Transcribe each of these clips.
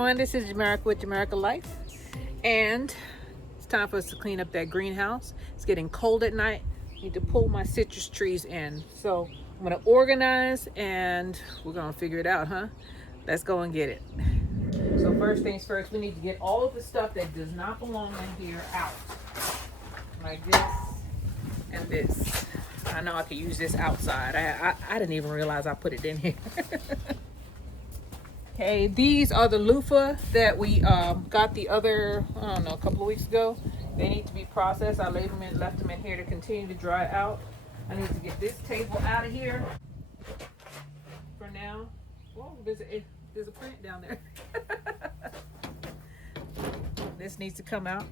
everyone, this is Jamaica with Jamaica Life, and it's time for us to clean up that greenhouse. It's getting cold at night. I need to pull my citrus trees in, so I'm gonna organize and we're gonna figure it out, huh? Let's go and get it. So first things first, we need to get all of the stuff that does not belong in here out, like this and this. I know I could use this outside. I didn't even realize I put it in here. Okay, these are the loofah that we got the other, I don't know, a couple of weeks ago. They need to be processed. I left them in here to continue to dry out. I need to get this table out of here for now. Whoa, there's a print down there. This needs to come out.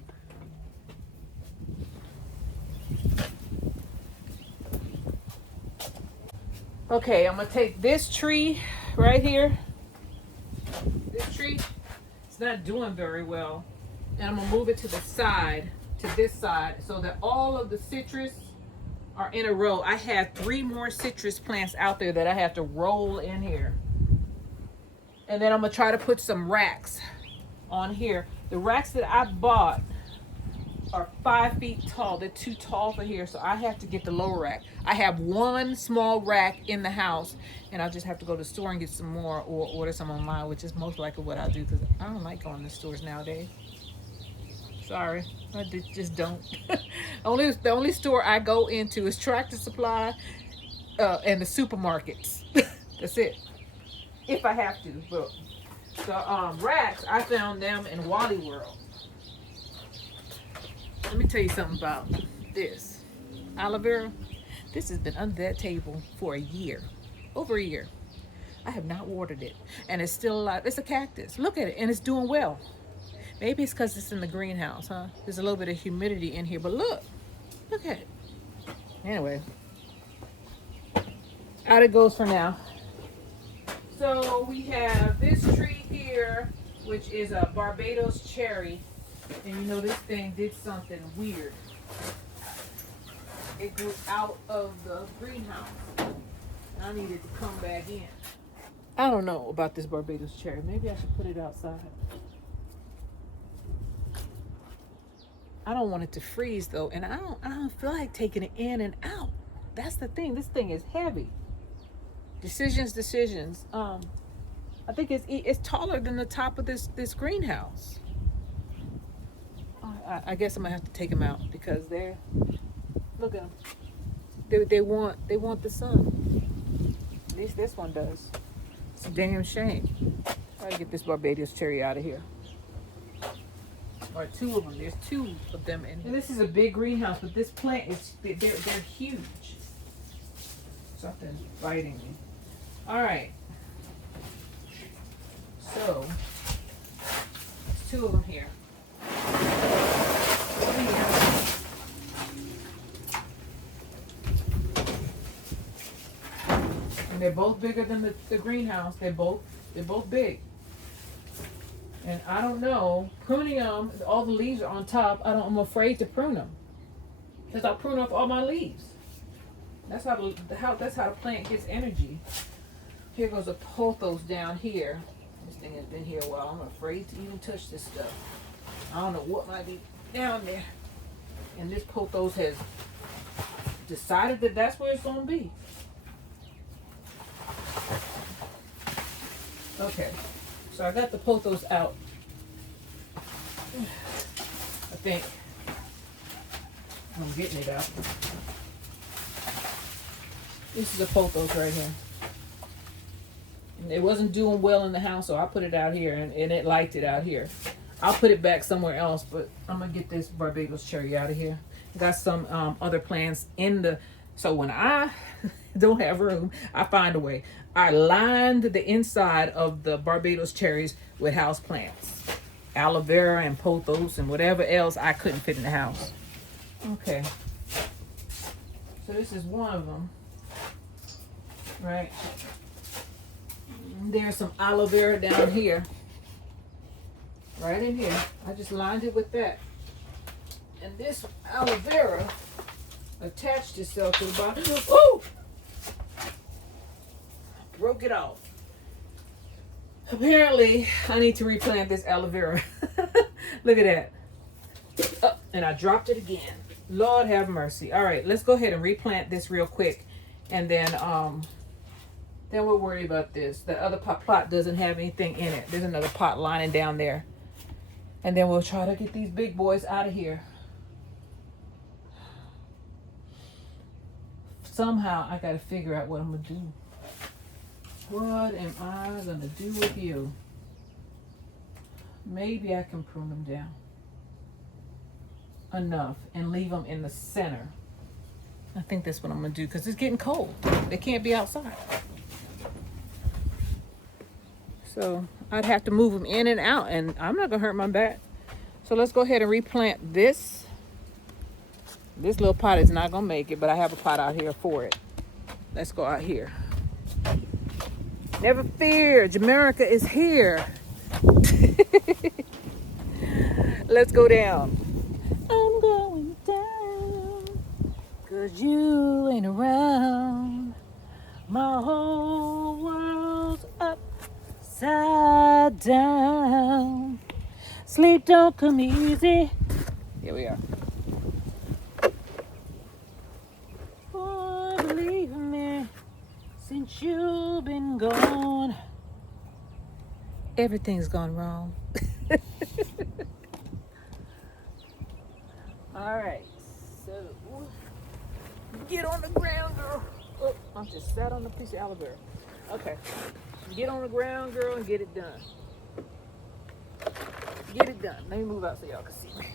Okay, I'm gonna take this tree right here. This tree, it's not doing very well, and I'm gonna move it to the side, to this side, so that all of the citrus are in a row. I have 3 more citrus plants out there that I have to roll in here, and then I'm gonna try to put some racks on here. The racks that I bought are 5 feet tall. They're too tall for here, so I have to get the lower rack. I have 1 small rack in the house, and I'll just have to go to the store and get some more, or order some online, which is most likely what I'll do, because I don't like going to stores nowadays. Sorry, I just don't. The only store I go into is Tractor Supply and the supermarkets. That's it, if I have to. But the racks, I found them in Wally World. Let me tell you something about this aloe vera. This has been under that table for a year, over a year. I have not watered it, and it's still alive. It's a cactus. Look at it, and it's doing well. Maybe it's because it's in the greenhouse, huh? There's a little bit of humidity in here, but look at it. Anyway, out it goes for now. So we have this tree here, which is a Barbados cherry. And you know, this thing did something weird. It grew out of the greenhouse, and I needed to come back in. I don't know about this Barbados cherry. Maybe I should put it outside. I don't want it to freeze though, and I don't feel like taking it in and out. That's the thing. This thing is heavy. Decisions. I think it's taller than the top of this greenhouse. I guess I'm gonna have to take them out because look at them. They want the sun. At least this one does. It's a damn shame. I gotta get this Barbados cherry out of here. Or 2 of them. There's 2 of them in here. And this is a big greenhouse, but this plant they're huge. Something's biting me. All right. So there's 2 of them here. And they're both bigger than the greenhouse. They're both big. And I don't know, pruning them, all the leaves are on top. I'm afraid to prune them, because I'll prune off all my leaves. That's how the plant gets energy. Here goes a pothos down here. This thing has been here a while. I'm afraid to even touch this stuff. I don't know what might be down there. And this pothos has decided that that's where it's going to be. Okay, so I got the pothos out. I think I'm getting it out. This is a pothos right here. And it wasn't doing well in the house, so I put it out here, and it liked it out here. I'll put it back somewhere else, but I'm gonna get this Barbados cherry out of here. I got some other plants in the, so when I don't have room, I find a way. I lined the inside of the Barbados cherries with house plants, aloe vera and pothos and whatever else I couldn't fit in the house. Okay, so this is one of them, right? There's some aloe vera down here, right in here. I just lined it with that. And this aloe vera attached itself to the bottom. Ooh! Broke it off. Apparently, I need to replant this aloe vera. Look at that. Oh, and I dropped it again. Lord have mercy. All right, let's go ahead and replant this real quick. And then we'll worry about this. The other plot doesn't have anything in it. There's another pot lining down there. And then we'll try to get these big boys out of here. Somehow, I got to figure out what I'm going to do. What am I going to do with you? Maybe I can prune them down enough and leave them in the center. I think that's what I'm going to do because it's getting cold. They can't be outside. So I'd have to move them in and out, and I'm not going to hurt my back. So let's go ahead and replant this. This little pot is not going to make it, but I have a pot out here for it. Let's go out here. Never fear, Jamaica is here. Let's go down. I'm going down, 'cause you ain't around. My whole world's upside down. Sleep don't come easy. Here we are. Oh, believe me, since you've been gone, everything's gone wrong. All right, so get on the ground, girl. Oh, I just sat on a piece of aloe vera. Okay, get on the ground, girl, and get it done. Get it done. Let me move out so y'all can see me.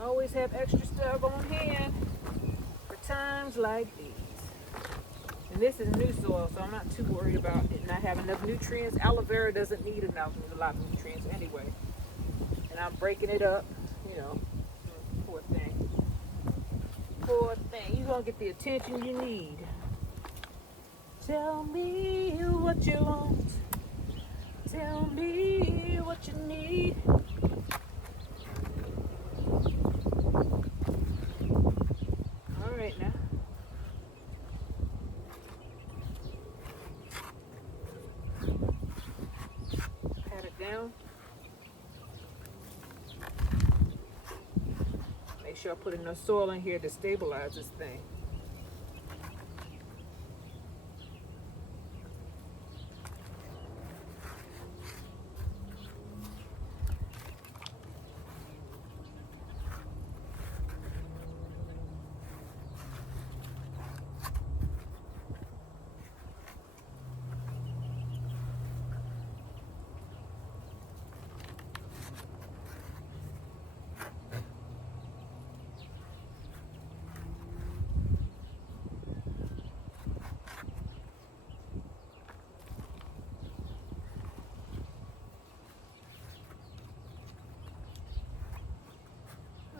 Always have extra stuff on hand for times like these. And this is new soil, so I'm not too worried about it not having enough nutrients. Aloe vera doesn't need enough. There's a lot of nutrients anyway. And I'm breaking it up, you know. Poor thing. Poor thing. You're going to get the attention you need. Tell me what you want. Tell me what you need. All right now. Pat it down. Make sure I put enough soil in here to stabilize this thing.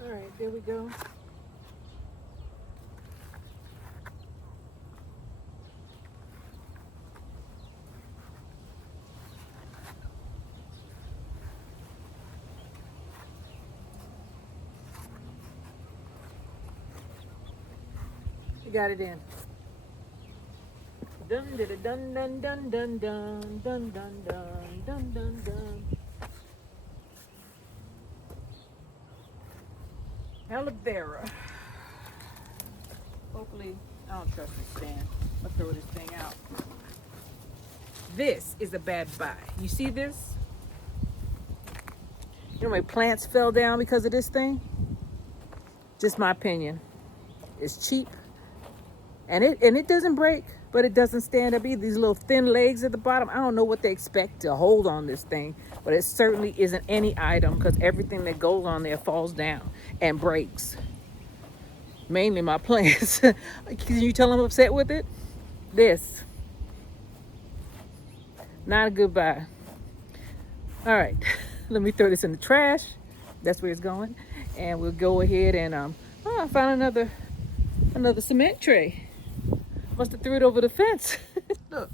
All right, there we go. You got it in. Dun dun dun dun dun dun dun dun dun dun dun dun dun. Aloe vera. Hopefully, I don't trust this stand. I'll throw this thing out. This is a bad buy. You see this? You know my plants fell down because of this thing? Just my opinion. It's cheap. And it doesn't break, but it doesn't stand up either. These little thin legs at the bottom, I don't know what they expect to hold on this thing, but it certainly isn't any item because everything that goes on there falls down and breaks. Mainly my plants. Can you tell I'm upset with it? This. Not a good buy. All right, let me throw this in the trash. That's where it's going. And we'll go ahead and I found another cement tray. Must have threw it over the fence. Look.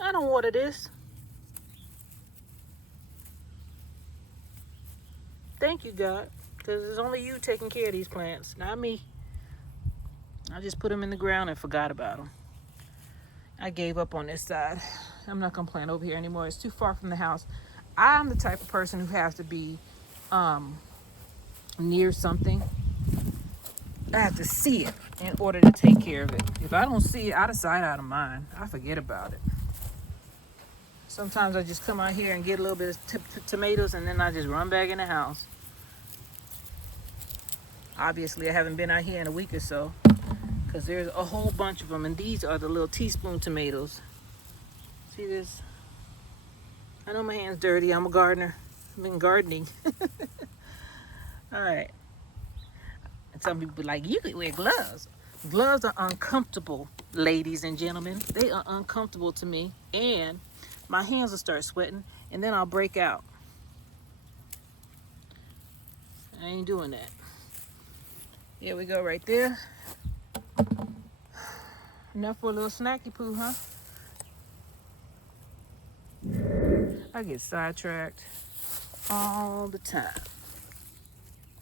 I don't water this. Thank you, God, because it's only you taking care of these plants, not me. I just put them in the ground and forgot about them. I gave up on this side. I'm not gonna plant over here anymore. It's too far from the house. I'm the type of person who has to be near something. I have to see it in order to take care of it. If I don't see it, out of sight, out of mind, I forget about it. Sometimes I just come out here and get a little bit of tomatoes, and then I just run back in the house. Obviously, I haven't been out here in a week or so, because there's a whole bunch of them, and these are the little teaspoon tomatoes. See this? I know my hand's dirty. I'm a gardener. I've been gardening. All right. And some people like, you could wear gloves. Gloves are uncomfortable, ladies and gentlemen. They are uncomfortable to me, and my hands will start sweating, and then I'll break out. I ain't doing that. Here we go right there. Enough for a little snacky poo, huh? I get sidetracked all the time.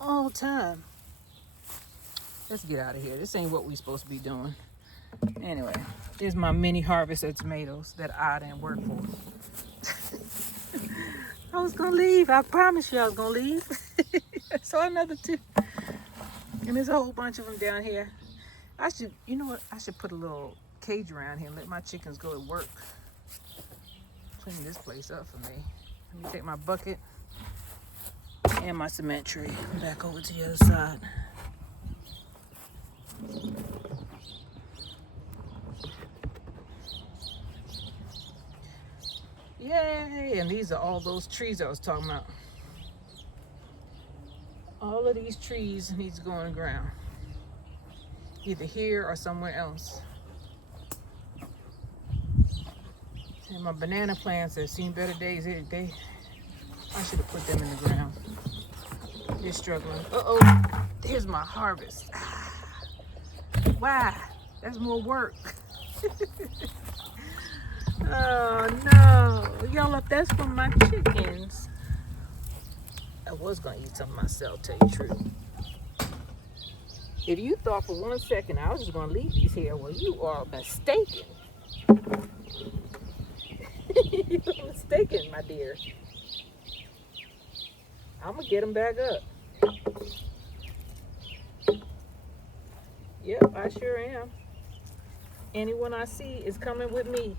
All the time. Let's get out of here. This ain't what we supposed to be doing. Anyway, here's my mini harvest of tomatoes that I didn't work for. I was gonna leave. I promised you I was gonna leave. So another two. And there's a whole bunch of them down here. I should, you know what? I should put a little cage around here and let my chickens go to work. Clean this place up for me. Let me take my bucket and my cement tray back over to the other side. Yay! And these are all those trees I was talking about. All of these trees need to go on the ground. Either here or somewhere else. And my banana plants have seen better days. I should have put them in the ground. They're struggling. Uh-oh, here's my harvest. Why? That's more work. Oh no, y'all, if that's from my chickens. I was gonna eat some myself, tell you the truth. If you thought for 1 second I was just gonna leave these here, well, you are mistaken. You're mistaken, my dear. I'm gonna get them back up. Yep, I sure am. Anyone I see is coming with me.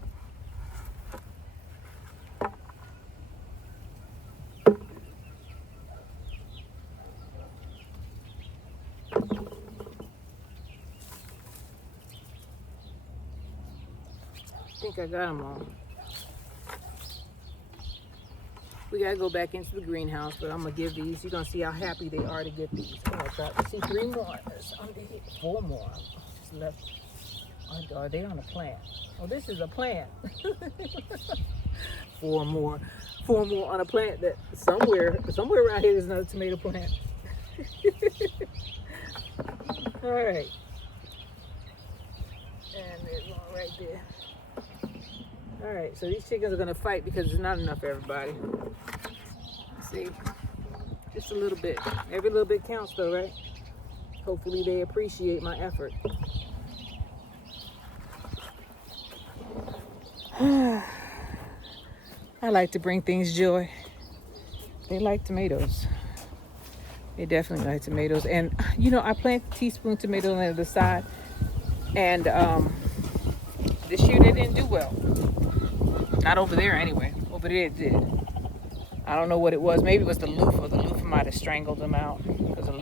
I think I got them all. We gotta go back into the greenhouse, but I'm gonna give these. You're gonna see how happy they are to get these. Oh, I got to see 3 more. There's under here. 4 more. Just left. Are they on a plant? Oh, this is a plant. 4 more. 4 more on a plant that somewhere around here there's another tomato plant. All right. And there's one right there. All right, so these chickens are gonna fight because there's not enough for everybody. See, just a little bit. Every little bit counts though, right? Hopefully they appreciate my effort. I like to bring things joy. They like tomatoes. They definitely like tomatoes. And you know, I planted teaspoon tomatoes on the other side, and this year they didn't do well. Not over there anyway. Over there it did. I don't know what it was. Maybe it was the loofah. The loofah might have strangled them out. Because the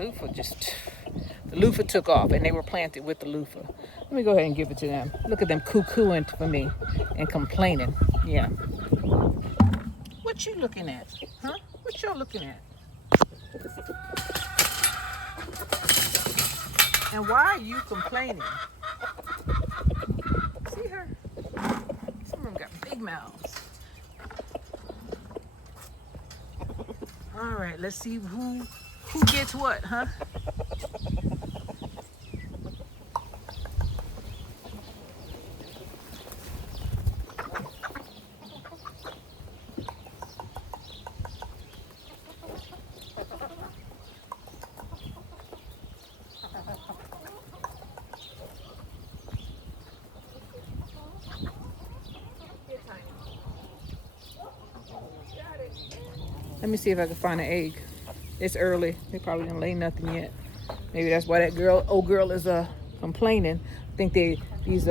loofah took off and they were planted with the loofah. Let me go ahead and give it to them. Look at them coo-cooing for me and complaining. Yeah. What you looking at? Huh? What y'all looking at? And why are you complaining? See her? Some of them got big mouths. All right, let's see who gets what, huh? Let me see if I can find an egg. It's early. They probably didn't lay nothing yet. Maybe that's why that girl, old girl, is complaining. I think these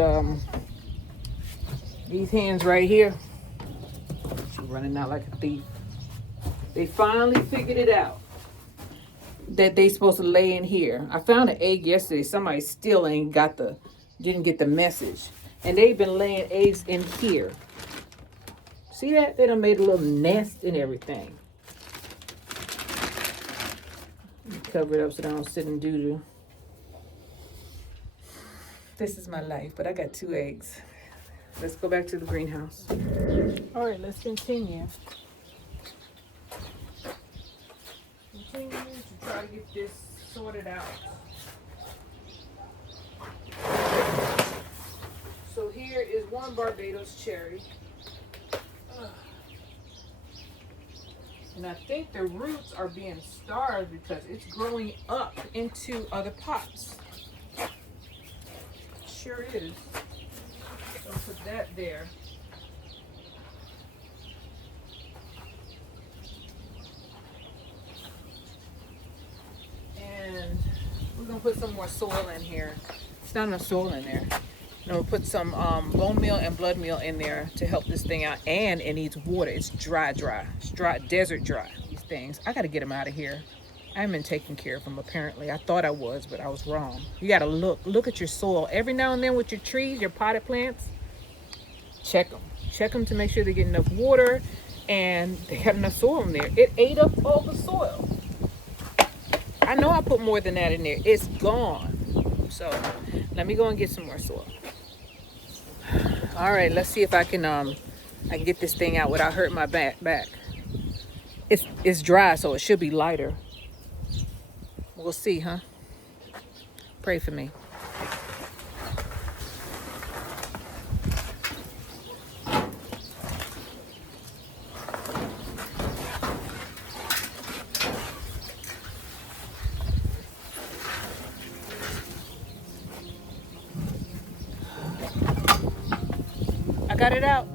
hens right here. She's running out like a thief. They finally figured it out that they supposed to lay in here. I found an egg yesterday. Somebody still didn't get the message. And they've been laying eggs in here. See that? They done made a little nest and everything. Cover it up so they don't sit in doo-doo. This is my life, but I got 2 eggs. Let's go back to the greenhouse. All right, let's continue. Continue to try to get this sorted out. So here is one Barbados cherry. And I think the roots are being starved because it's growing up into other pots. Sure is. So I'll put that there. And we're gonna put some more soil in here. It's not enough soil in there. And we'll put some bone meal and blood meal in there to help this thing out. And it needs water. It's dry. It's dry, desert dry, these things. I gotta get them out of here. I haven't been taking care of them apparently. I thought I was, but I was wrong. You gotta look at your soil. Every now and then with your trees, your potted plants, check them. Check them to make sure they get enough water and they have enough soil in there. It ate up all the soil. I know I put more than that in there. It's gone. So let me go and get some more soil. All right, let's see if I can get this thing out without hurting my back. It's dry, so it should be lighter. We'll see, huh? Pray for me. I got it out.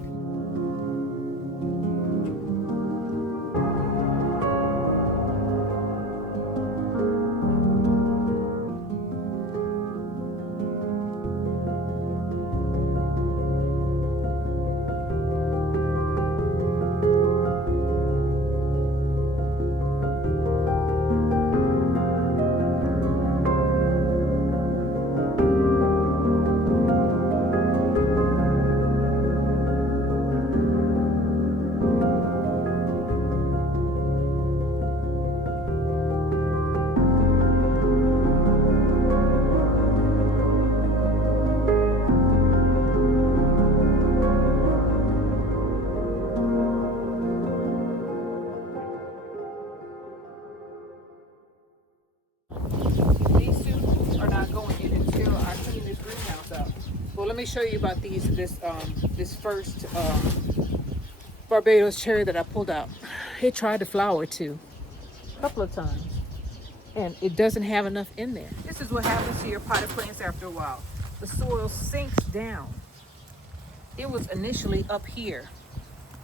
Let me show you about this first Barbados cherry that I pulled out. It tried to flower too, a couple of times, and it doesn't have enough in there. This is what happens to your potted plants after a while. The soil sinks down. It was initially up here,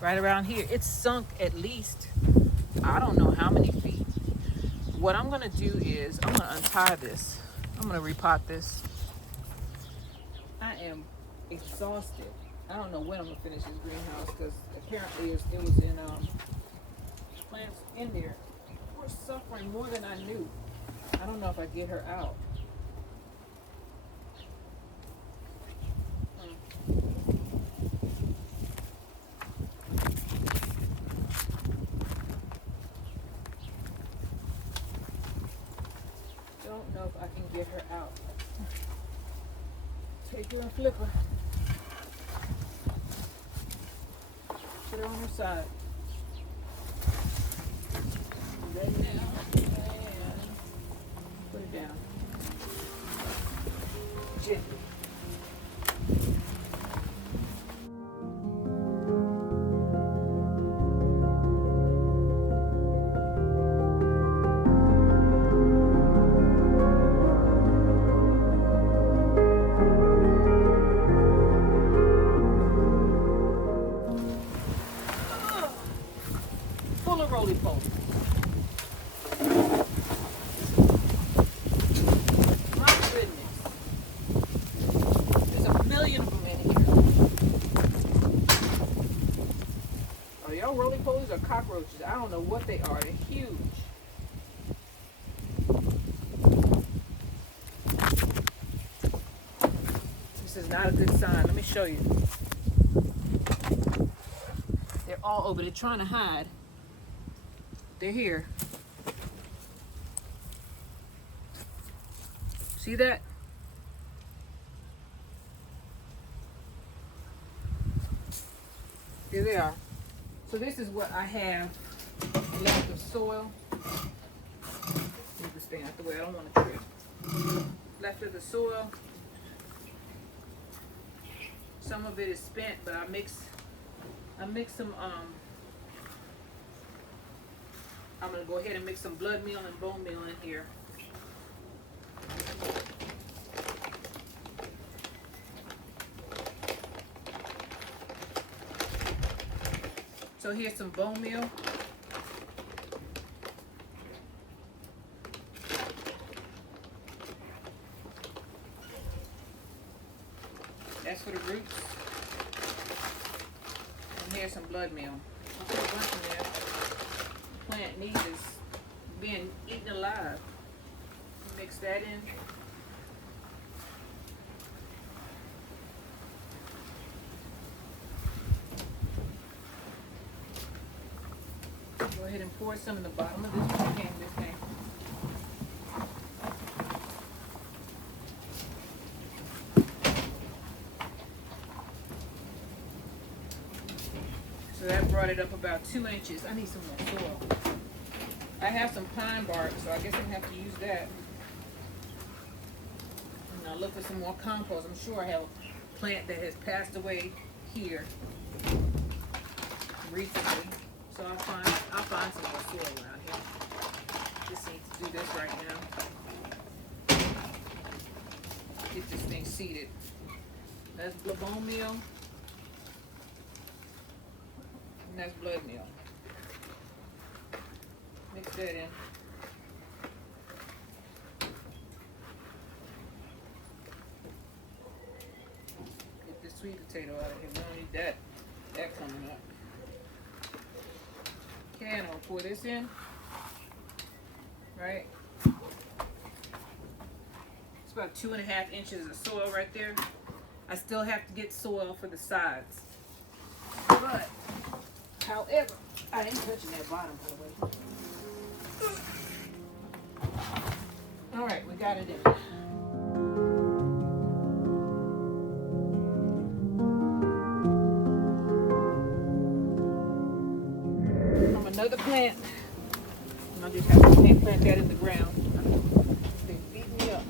right around here. It's sunk at least, I don't know how many feet. What I'm gonna do is I'm gonna untie this. I'm gonna repot this. I am exhausted. I don't know when I'm gonna finish this greenhouse because apparently it was in plants in there. We're suffering more than I knew. I don't know if I get her out. Don't know if I can get her out. Take her and flip her. Put her on her side. Lay it down and put it down. Gently. Full of roly-poly. cockroaches. I don't know what they are. They're huge. This is not a good sign. Let me show you. They're all over. They're trying to hide. They're here. See that? Here they are. So this is what I have left of soil. Need to stay out the way. I don't want to trip. Left of the soil. Some of it is spent, but I mix some I'm gonna go ahead and mix some blood meal and bone meal in here. So here's some bone meal. That's for the roots. And here's some blood meal. I'll put a bunch in there. The plant needs is being eaten alive. Mix that in. Go ahead and pour some in the bottom of this can. So that brought it up about 2 inches. I need some more soil. I have some pine bark, so I guess I'm gonna have to use that. And I'll look for some more compost. I'm sure I have a plant that has passed away here recently. So I'll find some more soil around here. Just need to do this right now. Get this thing seeded. That's bone meal. And that's blood meal. Mix that in. Get the sweet potato out of here. We don't need that coming up. Okay, and I'll pour this in. Right? It's about 2.5 inches of soil right there. I still have to get soil for the sides. But, however, I ain't touching that bottom, by the way. All right, we got it in. From another plant, and I'll just have to plant that in the ground. They beat me up.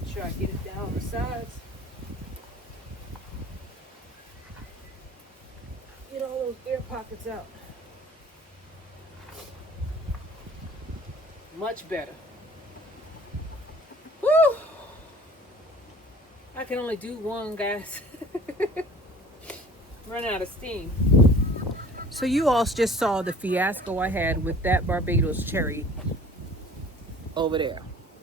Make sure I get it down on the sides. Get all those air pockets out. Much better. Woo! I can only do one, guys. Running out of steam. So you all just saw the fiasco I had with that Barbados cherry over there,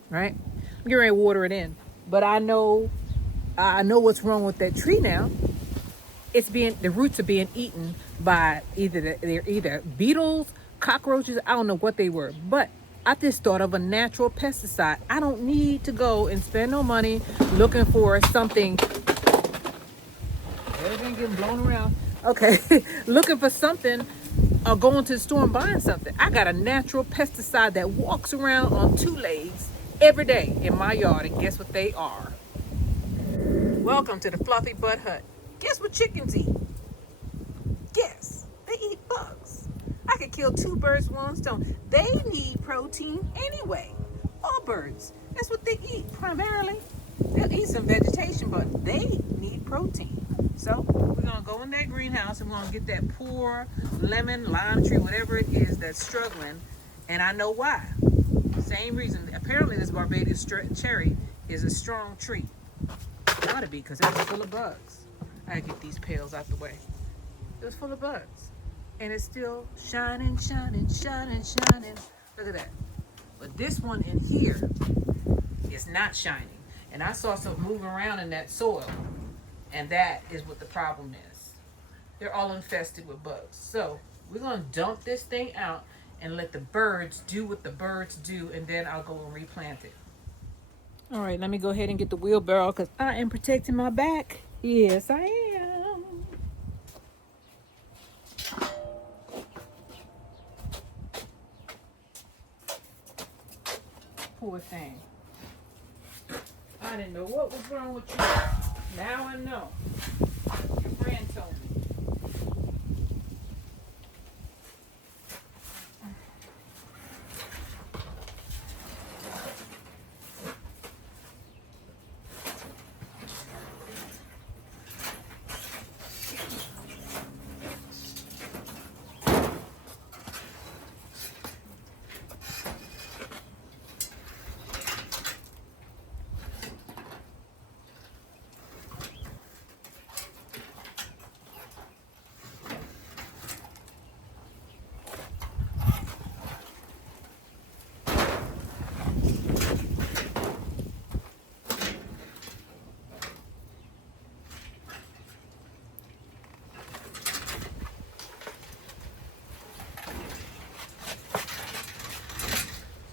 right? I'm getting ready to water it in, but I know what's wrong with that tree now. The roots are being eaten by they're either beetles, cockroaches. I don't know what they were, but I just thought of a natural pesticide. I don't need to go and spend no money looking for something. Everything getting blown around. Okay, looking for something or going to the store and buying something. I got a natural pesticide that walks around on two legs every day in my yard, and guess what they are? Welcome to the Fluffy Butt Hut. Guess what chickens eat? Guess. They eat bugs. I could kill two birds with one stone. They need protein anyway. All birds. That's what they eat primarily. They'll eat some vegetation, but they need protein. So we're going to go in that greenhouse and we're going to get that poor lemon, lime tree, whatever it is that's struggling. And I know why. Same reason. Apparently this Barbados cherry is a strong tree. Gotta be, because it was full of bugs. I gotta get these pails out the way. It was full of bugs. And it's still shining, shining, shining, shining. Look at that. But this one in here is not shining. And I saw some moving around in that soil. And that is what the problem is. They're all infested with bugs. So we're gonna dump this thing out and let the birds do what the birds do, and then I'll go and replant it. All right, let me go ahead and get the wheelbarrow because I am protecting my back. Yes, I am. Poor thing. I didn't know what was wrong with you. Now I know. Your friend told me.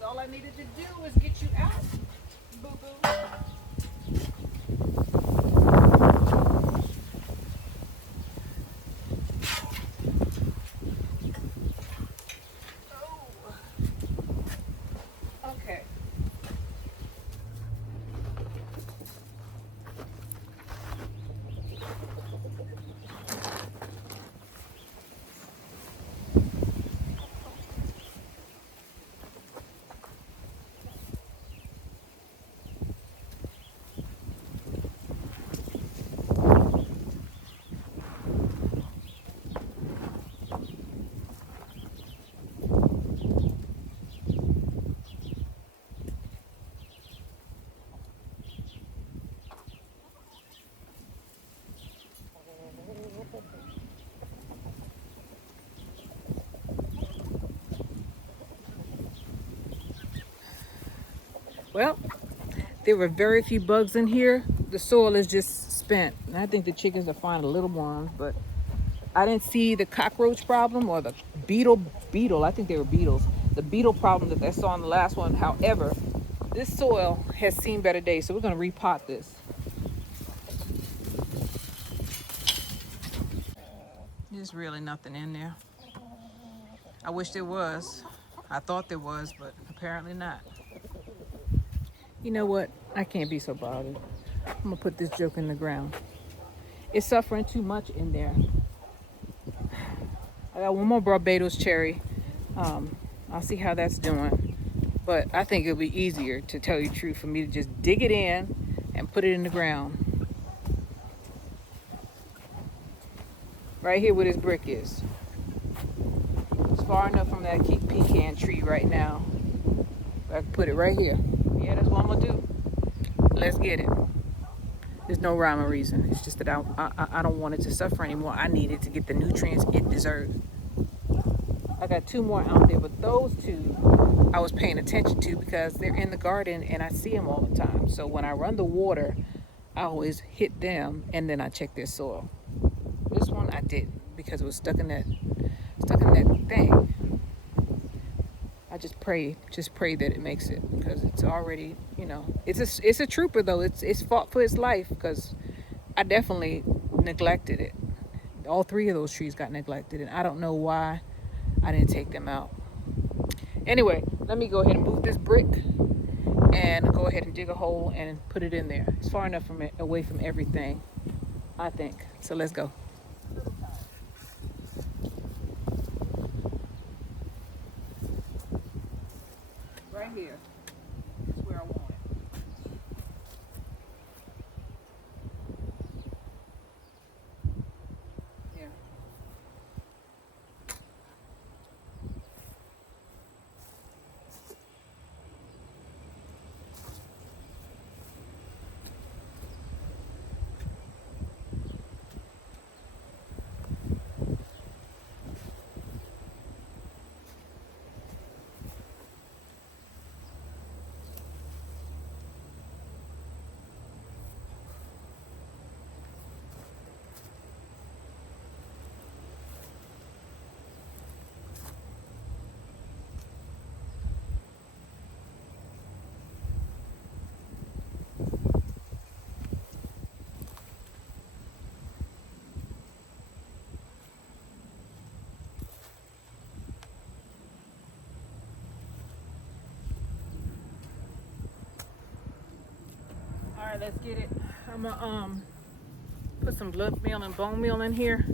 All I needed to do was get you out, boo-boo. Okay. Well, there were very few bugs in here. The soil is just spent. And I think the chickens will find a little worms, but I didn't see the cockroach problem or the beetle. I think they were beetles. The beetle problem that I saw in the last one. However, this soil has seen better days, so we're going to repot this. There's really nothing in there. I wish there was. I thought there was, but apparently not. You know what? I can't be so bothered. I'm gonna put this joke in the ground. It's suffering too much in there. I got one more Barbados cherry. I'll see how that's doing. But I think it'll be easier, to tell you the truth, for me to just dig it in and put it in the ground. Right here where this brick is. It's far enough from that pecan tree right now. I can put it right here. Yeah, that's what I'm gonna do. Let's get it. There's no rhyme or reason. It's just that I don't want it to suffer anymore. I need it to get the nutrients it deserves. I got 2 more out there, but those 2 I was paying attention to because they're in the garden and I see them all the time. So when I run the water, I always hit them and then I check their soil. This one I didn't because it was stuck in that thing. I just pray that it makes it because it's already, it's a trooper though. It's fought for its life because I definitely neglected it. All 3 of those trees got neglected and I don't know why I didn't take them out. Anyway, let me go ahead and move this brick and go ahead and dig a hole and put it in there. It's far enough away from everything, I think. So let's go. Right here is where I want it. Here. All right, let's get it. I'm gonna put some blood meal and bone meal in here.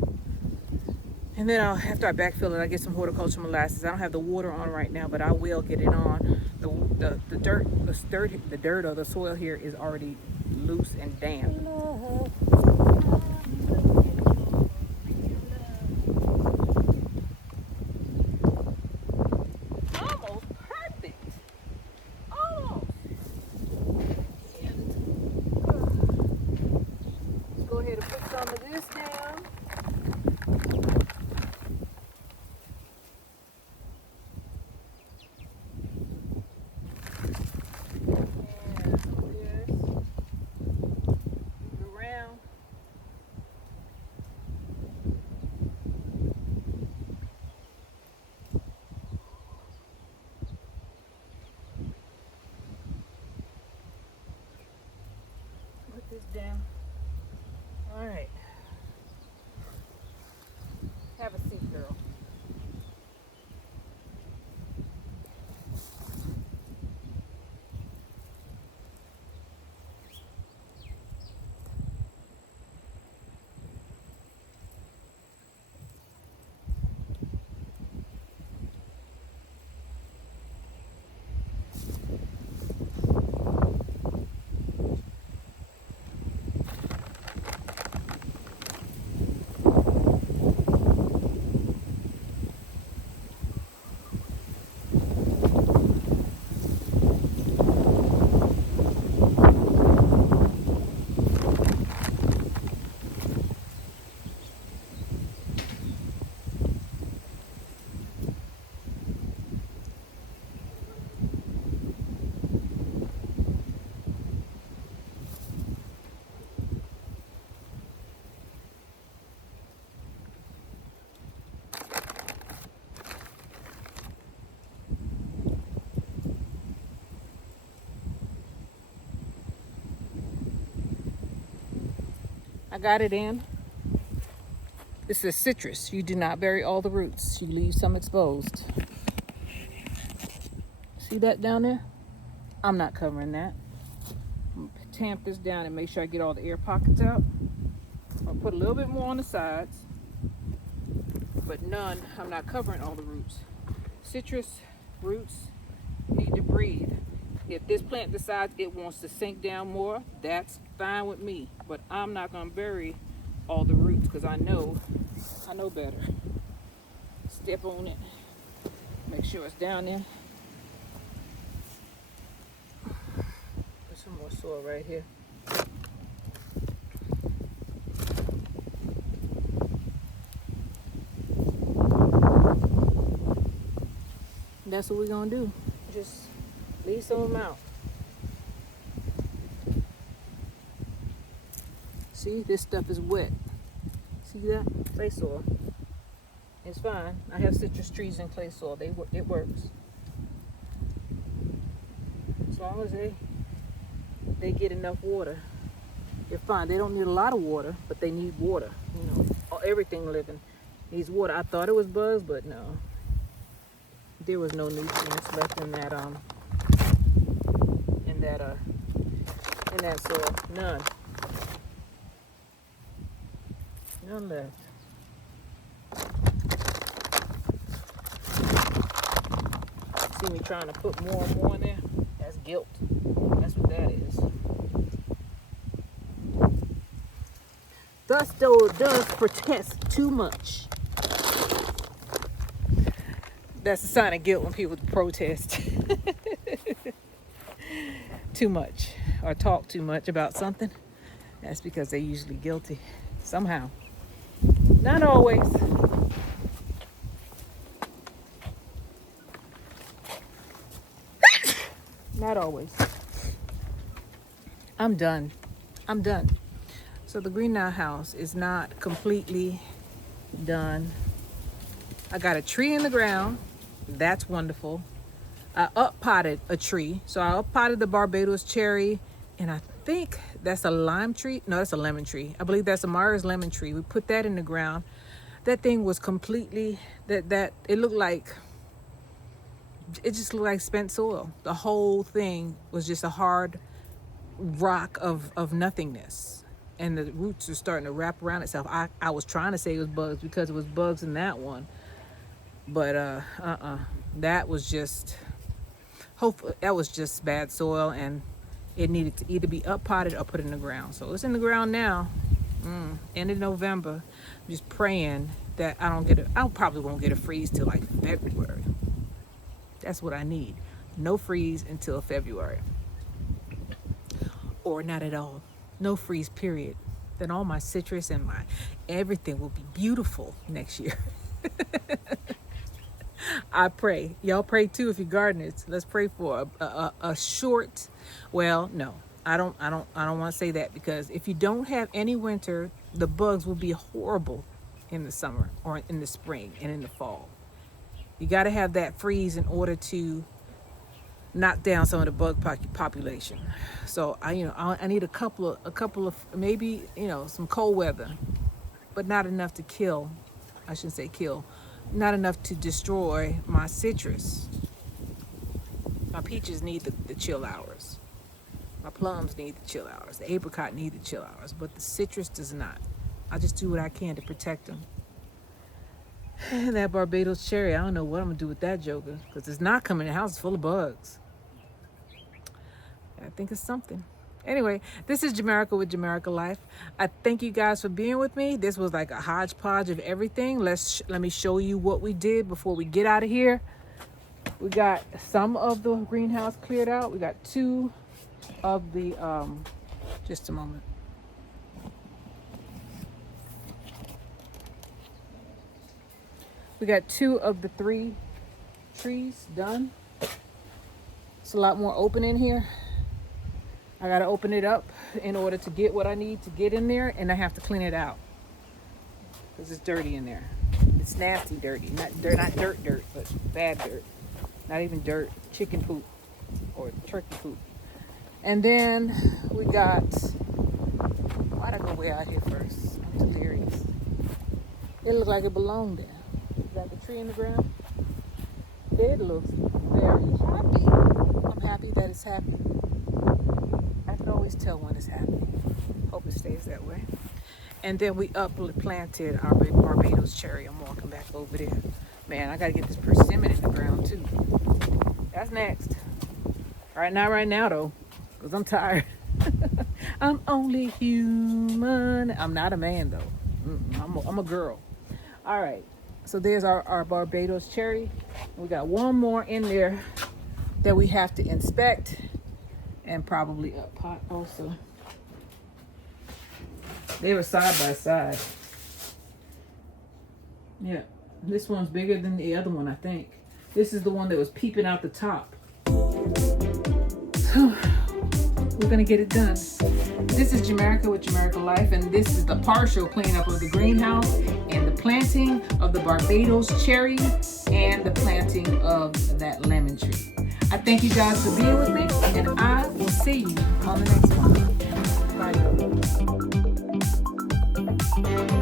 And then after I backfill it, I get some horticulture molasses. I don't have the water on right now, but I will get it on. The dirt or the soil here is already loose and damp. Almost perfect. Almost. Let's go ahead and put some of this down. This down. All right. Have a seat, girl. I got it in. This is citrus. You do not bury all the roots. You leave some exposed. See that down there? I'm not covering that. I'm gonna tamp this down and make sure I get all the air pockets out. I'll put a little bit more on the sides, but none. I'm not covering all the roots. Citrus roots need to breathe. If this plant decides it wants to sink down more, that's fine with me. But I'm not gonna bury all the roots because I know better. Step on it. Make sure it's down there. Put some more soil right here. that's what we're gonna do. Just leave some of them out. See, this stuff is wet. See that? Clay soil. It's fine. I have citrus trees in clay soil. It works. As long as they get enough water, they're fine. They don't need a lot of water, but they need water. You know, everything living needs water. I thought it was bugs, but no. There was no nutrients left in that soil. None. None left. See me trying to put more and more in there? That's guilt. That's what that is. Thus, though, does protest too much. That's a sign of guilt when people protest too much or talk too much about something. That's because they're usually guilty somehow. Not always. Not always. I'm done. So the greenhouse is not completely done. I got a tree in the ground. That's wonderful. I up-potted a tree. So I up-potted the Barbados cherry, and I think that's a lime tree. No, that's a lemon tree. I believe that's a Myers lemon tree. We put that in the ground. That thing was completely, it looked like, it just looked like spent soil. The whole thing was just a hard rock of nothingness. And the roots are starting to wrap around itself. I was trying to say it was bugs because it was bugs in that one. But that was just, hopefully that was just bad soil, and it needed to either be up potted or put in the ground. So it's in the ground now. End of November. I'm just praying that I probably won't get a freeze till like February. That's what I need. No freeze until February. Or not at all. No freeze, period. Then all my citrus and my everything will be beautiful next year. I pray. Y'all pray too if you're gardeners. Let's pray for a short, well, no. I don't want to say that, because if you don't have any winter, the bugs will be horrible in the summer or in the spring and in the fall. You got to have that freeze in order to knock down some of the bug population. So I need a couple of maybe, some cold weather, but not enough to kill. I shouldn't say kill. Not enough to destroy my citrus. My peaches need the chill hours. My plums need the chill hours. The apricot need the chill hours, but the citrus does not. I just do what I can to protect them. And that Barbados cherry, I don't know what I'm gonna do with that joker, because it's not coming in the house. It's full of bugs. I think it's something. Anyway, this is Jamerica with Jamerica Life. I thank you guys for being with me. This was like a hodgepodge of everything. Let me show you what we did before we get out of here. We got some of the greenhouse cleared out. We got two of the, just a moment. We got two of the 3 trees done. It's a lot more open in here. I gotta open it up in order to get what I need to get in there, and I have to clean it out because it's dirty in there. It's nasty dirty, not dirt, but bad dirt. Not even dirt, chicken poop or turkey poop. And then we got, why'd I go way out here first? I'm delirious. It looked like it belonged there. Is that the tree in the ground? It looks very happy. I'm happy that it's happy. I can always tell when it's happening. Hope it stays that way. And then we planted our Barbados cherry. I'm walking back over there. Man, I gotta get this persimmon in the ground too. That's next. Right now though, because I'm tired. I'm only human. I'm not a man though. I'm a girl. All right. So there's our Barbados cherry. We got one more in there that we have to inspect and probably up pot also. They were side by side. Yeah, this one's bigger than the other one, I think. This is the one that was peeping out the top. We're gonna get it done. This is Jamaica with Jamaica Life, and this is the partial cleanup of the greenhouse and the planting of the Barbados cherry and the planting of that lemon tree. I thank you guys for being with me, and I will see you on the next one. Bye.